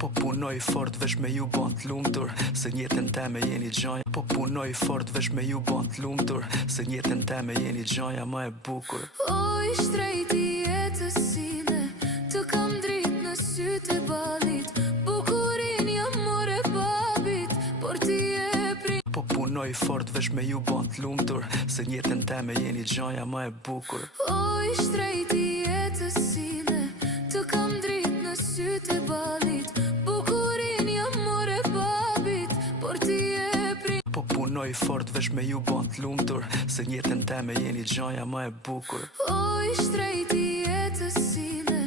Po punoj fort vesh me ju bon t'lumtur, se njeten teme jeni gjaja. Po punoj fort vesh me ju bon t'lumtur, se njeten teme jeni gjaja ma e bukur. O i shtrejti jetës sine, të kam drit në sytë e balit. Bukurin jam more babit, por ti e prin. Po punoj fort vesh me ju bon t'lumtur, se njeten teme jeni gjaja ma e bukur. O i shtrejti jetës sine, të kam drit në sytë e balit. Bukurin jam more babit, por ti e prin. Po punoj fort vesh me ju bon t'lumtur, se njeten teme jeni gjaja ma e bukur. O i shtrejti jetës sine,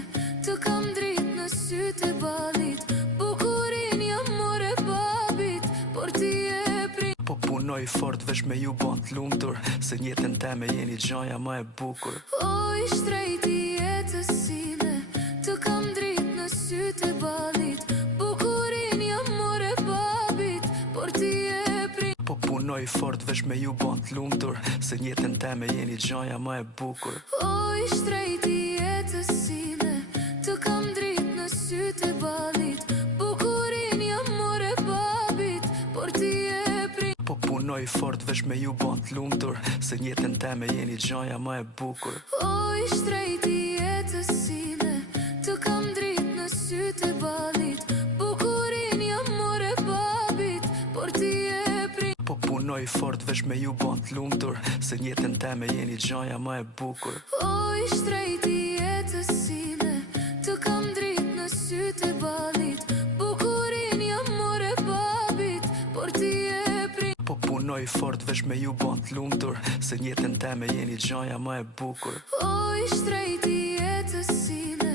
të kam drit në sytë e balit. Bukurin jam more babit, por ti e prin. Po punoj fort vesh me ju bon t'lumtur, se njeten teme jeni gjaja ma e bukur. O i shtrejti jetës sine, të kam drit në sytë e balit. Bukurin jam more babit, por ti e prin. Po punoj fort vesh me ju bon t'lumtur, se njeten teme jeni gjaja ma e bukur. O i shtrejti jetës sine, të kam drit në sytë e balit. Bukurin jam more babit, por ti e prin. Po punoj fort vesh me ju bon t'lumtur, se njeten teme jeni gjaja ma e bukur. O i shtrejti jetës sine, të kam drit në sytë e balit. Bukurin jam more babit, por ti e prin. Po punoj fort vesh me ju bon t'lumtur, se njeten teme jeni gjaja ma e bukur. O i shtrejti jetës sine, të kam drit në sytë e balit. Bukurin jam more babit, por ti e prin. Po punoj fort vesh me ju bon t'lumtur, se njeten teme jeni gjaja ma e bukur. O i shtrejti jetës sine,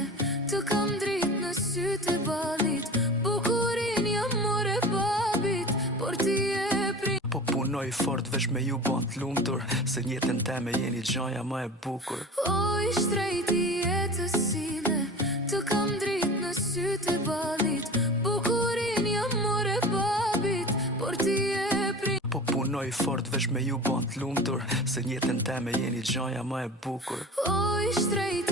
të kam drit në sytë e balit. Bukurin jam more babit, por ti e prin. Po punoj fort vesh me ju bon t'lumtur, se njeten teme jeni gjaja ma e bukur. O i shtrejti jetës sine, të kam drit në sytë e balit. Bukurin jam more babit, por ti e prin. Po punoj fort vesh me ju bon t'lumtur, se njeten teme jeni gjaja ma e bukur. O i shtrejti